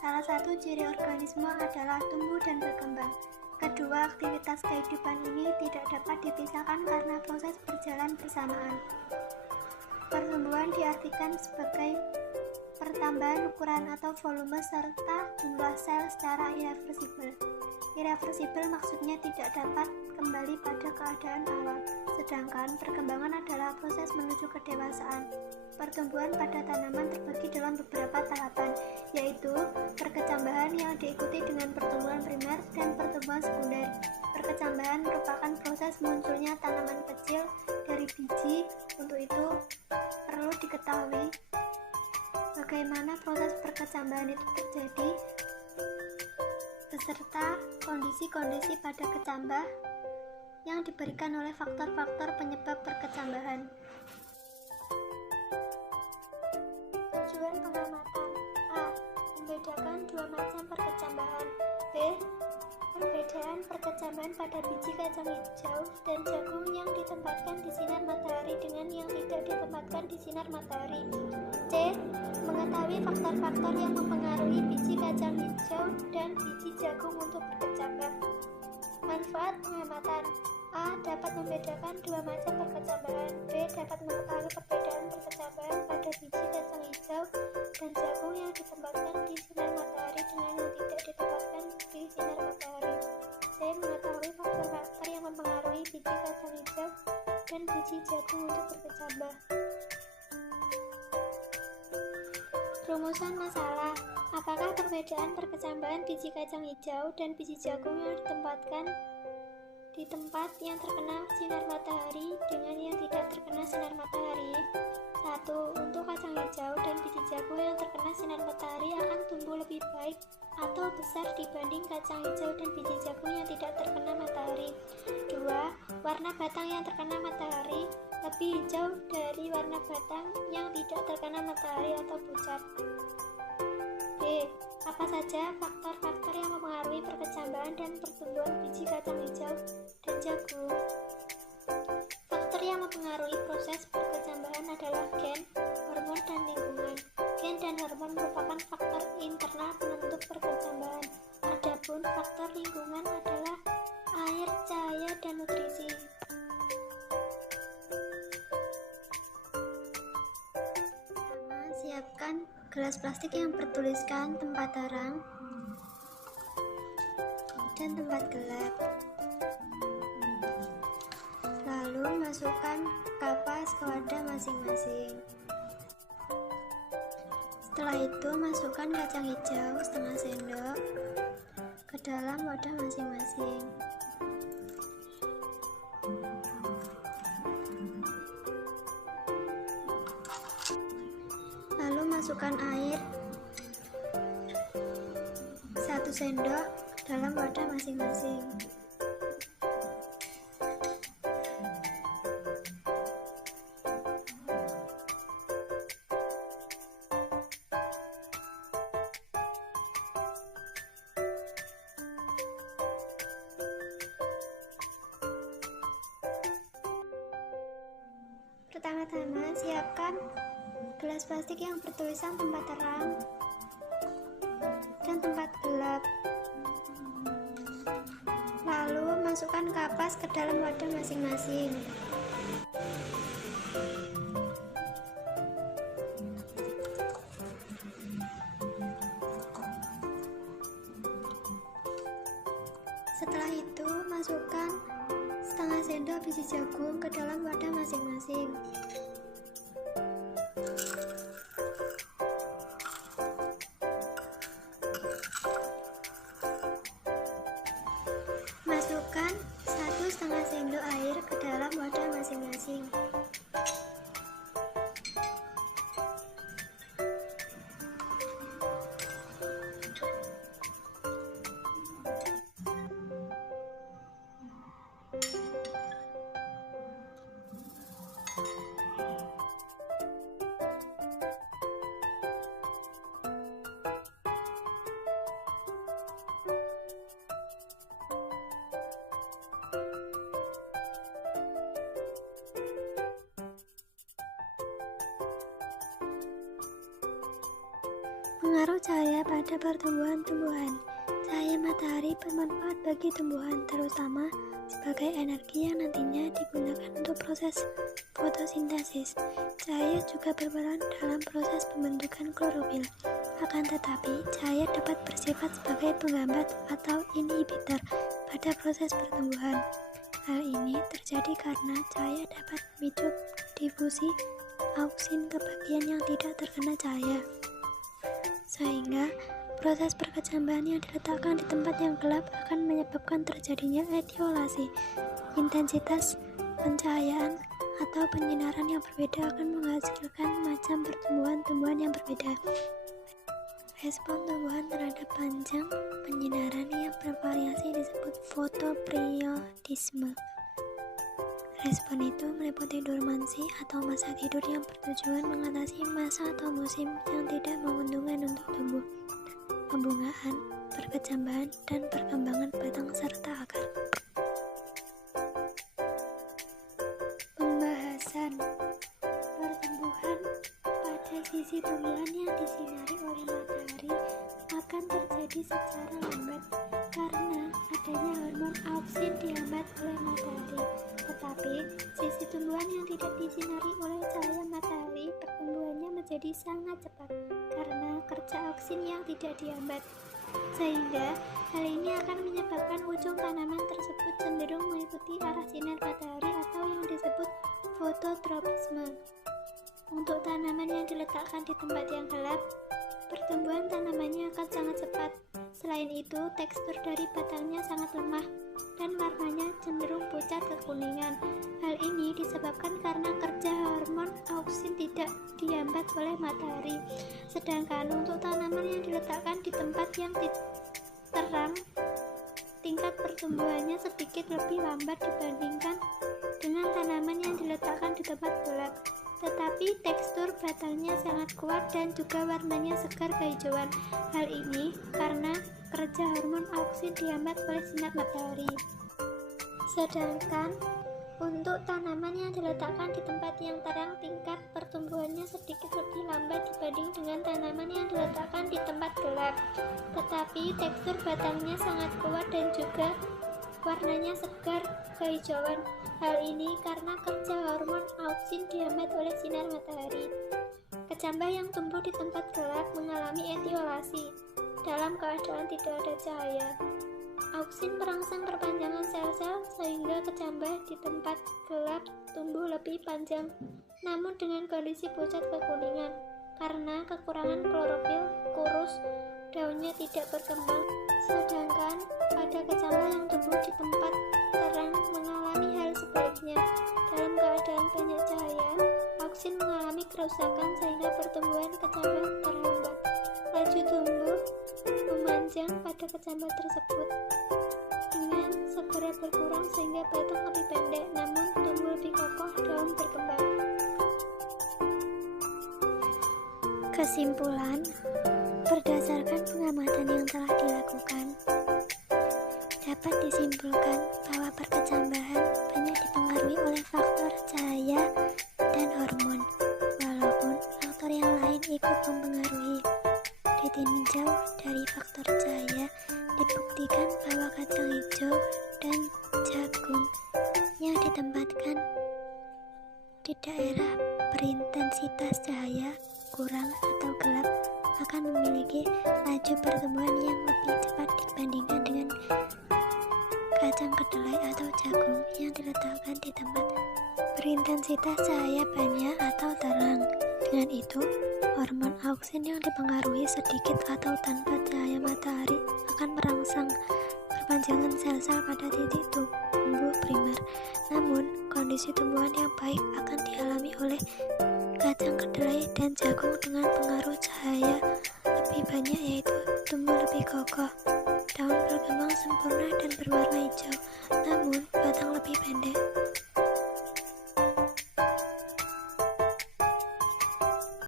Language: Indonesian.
Salah satu ciri organisme adalah tumbuh dan berkembang. Kedua, aktivitas kehidupan ini tidak dapat dipisahkan karena proses berjalan bersamaan. Pertumbuhan diartikan sebagai pertambahan ukuran atau volume serta jumlah sel secara irreversibel. Irreversibel maksudnya tidak dapat kembali pada keadaan awal, sedangkan perkembangan adalah proses menuju kedewasaan. Pertumbuhan pada tanaman terbagi dalam beberapa tahapan, yaitu perkecambahan yang diikuti dengan pertumbuhan primer dan pertumbuhan sekunder. Perkecambahan merupakan proses munculnya tanaman kecil dari biji. Untuk itu, perlu diketahui bagaimana proses perkecambahan itu terjadi, beserta kondisi-kondisi pada kecambah yang diberikan oleh faktor-faktor penyebab perkecambahan. Tujuan pengamatan: A. Membedakan dua macam perkecambahan. B. Perbedaan perkecambahan pada biji kacang hijau dan jagung yang ditempatkan di sinar matahari dengan yang tidak ditempatkan di sinar matahari. C. Mengetahui faktor-faktor yang mempengaruhi biji kacang hijau dan biji jagung untuk berkecambah. Manfaat pengamatan: A. Dapat membedakan dua macam perkecambahan. B. Dapat mengetahui perbedaan perkecambahan pada biji kacang hijau dan jagung yang ditempatkan di sinar matahari dengan yang tidak ditempatkan di sinar matahari. C. Mengetahui faktor-faktor yang mempengaruhi biji kacang hijau dan biji jagung untuk berkecambah. Rumusan masalah: apakah perbedaan perkecambahan biji kacang hijau dan biji jagung yang ditempatkan di tempat yang terkena sinar matahari dengan yang tidak terkena sinar matahari? 1. Untuk kacang hijau dan biji jagung yang terkena sinar matahari akan tumbuh lebih baik atau besar dibanding kacang hijau dan biji jagung yang tidak terkena matahari. 2. Warna batang yang terkena matahari lebih hijau dari warna batang yang tidak terkena matahari atau pucat. B. Apa saja faktor-faktor yang mempengaruhi perkecambahan dan pertumbuhan biji kacang hijau dan jagung? Faktor yang mempengaruhi proses perkecambahan adalah gen, hormon, dan lingkungan. Gen dan hormon merupakan faktor internal penentu perkecambahan. Adapun faktor lingkungan adalah air, cahaya, dan nutrisi. Siapkan gelas plastik yang bertuliskan tempat terang dan tempat gelap. Lalu masukkan kapas ke wadah masing-masing. Setelah itu masukkan kacang hijau setengah sendok ke dalam wadah masing-masing. Lalu masukkan air 1 sendok dalam wadah masing-masing. Pertama-tama siapkan gelas plastik yang bertulisan tempat terang dan tempat gelap. Lalu masukkan kapas ke dalam wadah masing-masing. Setelah itu masukkan setengah sendok biji jagung ke dalam wadah masing-masing. Masukkan 1,5 sendok air ke dalam wadah masing-masing. Pengaruh cahaya pada pertumbuhan tumbuhan. Cahaya matahari bermanfaat bagi tumbuhan, terutama sebagai energi yang nantinya digunakan untuk proses fotosintesis. Cahaya juga berperan dalam proses pembentukan klorofil. Akan tetapi, cahaya dapat bersifat sebagai penghambat atau inhibitor pada proses pertumbuhan. Hal ini terjadi karena cahaya dapat memicu difusi auksin ke bagian yang tidak terkena cahaya, sehingga proses perkecambahan yang diletakkan di tempat yang gelap akan menyebabkan terjadinya etiolasi. Intensitas pencahayaan atau penyinaran yang berbeda akan menghasilkan macam pertumbuhan-tumbuhan yang berbeda. Respon tumbuhan terhadap panjang penyinaran yang bervariasi disebut fotoperiodisme. Respon itu meliputi dormansi atau masa tidur yang bertujuan mengatasi masa atau musim yang tidak menguntungkan untuk tumbuh, pembungaan, perkecambahan, dan perkembangan batang serta akar. Pembahasan pertumbuhan pada sisi tumbuhan yang disinari oleh matahari akan terjadi secara lambat karena adanya hormon auksin dihambat oleh matahari. Tetapi sisi tumbuhan yang tidak disinari oleh cahaya matahari pertumbuhannya menjadi sangat cepat karena kerja auksin yang tidak dihambat, sehingga hal ini akan menyebabkan ujung tanaman tersebut cenderung mengikuti arah sinar matahari atau yang disebut fototropisme. Untuk tanaman yang diletakkan di tempat yang gelap, pertumbuhan tanamannya akan sangat cepat. Selain itu, tekstur dari batangnya sangat lemah dan warnanya cenderung pucat kekuningan. Hal ini disebabkan karena kerja hormon auksin tidak dihambat oleh matahari. Sedangkan untuk tanaman yang diletakkan di tempat yang terang, tingkat pertumbuhannya sedikit lebih lambat dibandingkan dengan tanaman yang diletakkan di tempat gelap. Tetapi tekstur batangnya sangat kuat dan juga warnanya segar kehijauan. Hal ini karena kerja hormon auksin dihambat oleh sinar matahari. Sedangkan untuk tanaman yang diletakkan di tempat yang terang, tingkat pertumbuhannya sedikit lebih lambat dibanding dengan tanaman yang diletakkan di tempat gelap. Tetapi tekstur batangnya sangat kuat dan juga warnanya segar kehijauan. Hal ini karena kerja hormon auksin dihambat oleh sinar matahari. Kecambah yang tumbuh di tempat gelap mengalami etiolasi dalam keadaan tidak ada cahaya. Auksin merangsang perpanjangan sel-sel sehingga kecambah di tempat gelap tumbuh lebih panjang, namun dengan kondisi pucat kekuningan karena kekurangan klorofil, kurus, daunnya tidak berkembang. Sedangkan pada kecambah yang tumbuh di tempat terang mengalami hal sebaliknya. Dalam keadaan banyak cahaya, auksin mengalami kerusakan sehingga pertumbuhan kecambah terhambat. Laju tumbuh memanjang pada kecambah tersebut dengan segera berkurang sehingga batang lebih pendek, namun tumbuh lebih kokoh, daun berkembang. Kesimpulan, berdasarkan pengamatan yang telah dilakukan, dapat disimpulkan bahwa perkecambahan banyak dipengaruhi oleh faktor cahaya dan hormon, walaupun faktor yang lain ikut mempengaruhi. Ditinjau dari faktor cahaya, dibuktikan bahwa kacang hijau dan jagung yang ditempatkan di daerah berintensitas cahaya kurang atau gelap akan memiliki laju pertumbuhan yang lebih cepat dibandingkan dengan kacang kedelai atau jagung yang diletakkan di tempat berintensitas cahaya banyak atau terang. Dengan itu, hormon auksin yang dipengaruhi sedikit atau tanpa cahaya matahari akan merangsang perpanjangan sel-sel pada titik tumbuh primer. Namun, kondisi tumbuhan yang baik akan dialami oleh kacang kedelai dan jagung dengan pengaruh cahaya lebih banyak, yaitu tumbuh lebih kokoh, daun berkembang sempurna dan berwarna hijau, namun batang lebih pendek.